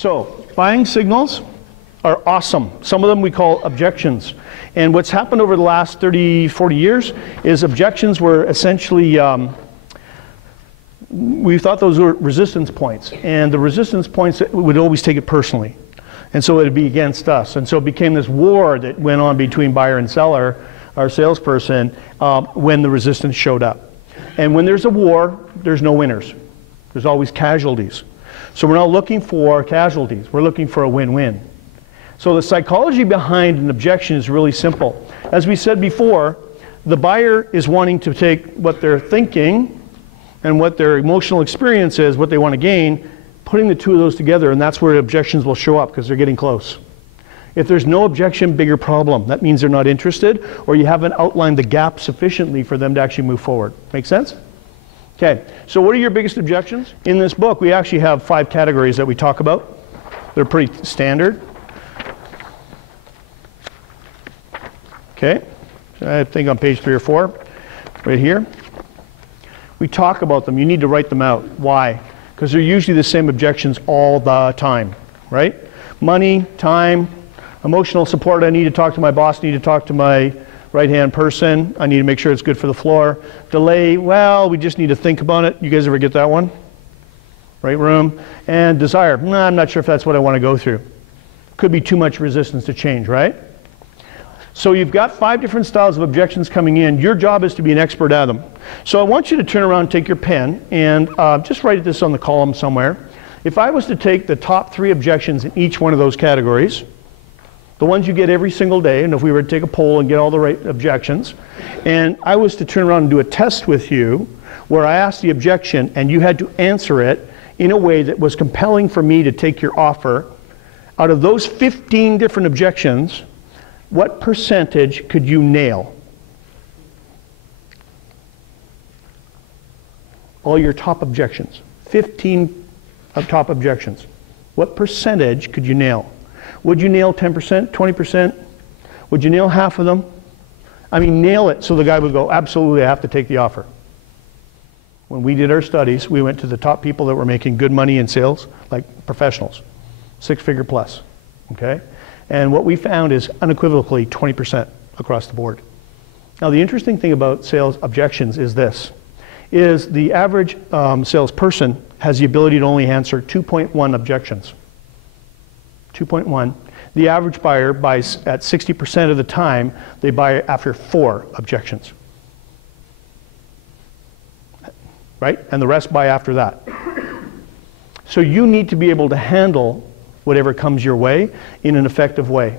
So, buying signals are awesome. Some of them we call objections. And what's happened over the last 30, 40 years is objections were essentially, we thought those were resistance points. And the resistance points would always take it personally. And so it would be against us. And so it became this war that went on between buyer and seller, our salesperson, when the resistance showed up. And when there's a war, there's no winners. There's always casualties. So we're not looking for casualties. We're looking for a win-win. So the psychology behind an objection is really simple. As we said before, the buyer is wanting to take what they're thinking and what their emotional experience is, what they want to gain, putting the two of those together, and that's where objections will show up because they're getting close. If there's no objection, bigger problem. That means they're not interested, or you haven't outlined the gap sufficiently for them to actually move forward. Make sense? Okay, so what are your biggest objections? In this book, we actually have 5 categories that we talk about. They're pretty standard. Okay, I think on page 3 or 4, right here. We talk about them. You need to write them out. Why? Because they're usually the same objections all the time, right? Money, time, emotional support. I need to talk to my boss, I need to talk to my right-hand person. I need to make sure it's good for the floor. Delay, well, we just need to think about it. You guys ever get that one? Right room. And desire, nah, I'm not sure if that's what I want to go through. Could be too much resistance to change, right? So you've got 5 different styles of objections coming in. Your job is to be an expert at them. So I want you to turn around and take your pen and just write this on the column somewhere. If I was to take the top 3 objections in each one of those categories, the ones you get every single day, and if we were to take a poll and get all the right objections, and I was to turn around and do a test with you where I asked the objection and you had to answer it in a way that was compelling for me to take your offer, out of those 15 different objections, what percentage could you nail? All your top objections. 15 of top objections. What percentage could you nail? Would you nail 10%, 20%? Would you nail half of them? I mean, nail it so the guy would go, absolutely, I have to take the offer. When we did our studies, we went to the top people that were making good money in sales, like professionals, 6-figure plus, okay? And what we found is unequivocally 20% across the board. Now, the interesting thing about sales objections is this, is the average salesperson has the ability to only answer 2.1 objections. 2.1. The average buyer buys at 60% of the time, they buy after 4 objections. Right? And the rest buy after that. So you need to be able to handle whatever comes your way in an effective way.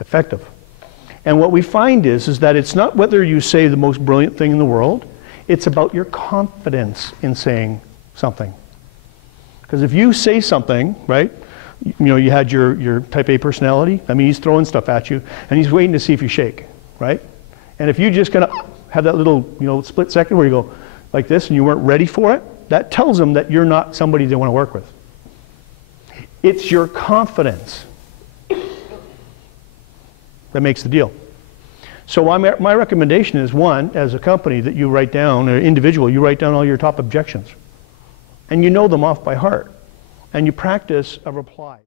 Effective. And what we find is that it's not whether you say the most brilliant thing in the world, it's about your confidence in saying something. Because if you say something, right, you know, you had your type A personality, I mean, he's throwing stuff at you, and he's waiting to see if you shake, right? And if you just kind of have that little, you know, split second where you go like this and you weren't ready for it, that tells them that you're not somebody they want to work with. It's your confidence that makes the deal. So my recommendation is, one, as a company that you write down, or individual, you write down all your top objections. And you know them off by heart. And you practice a reply.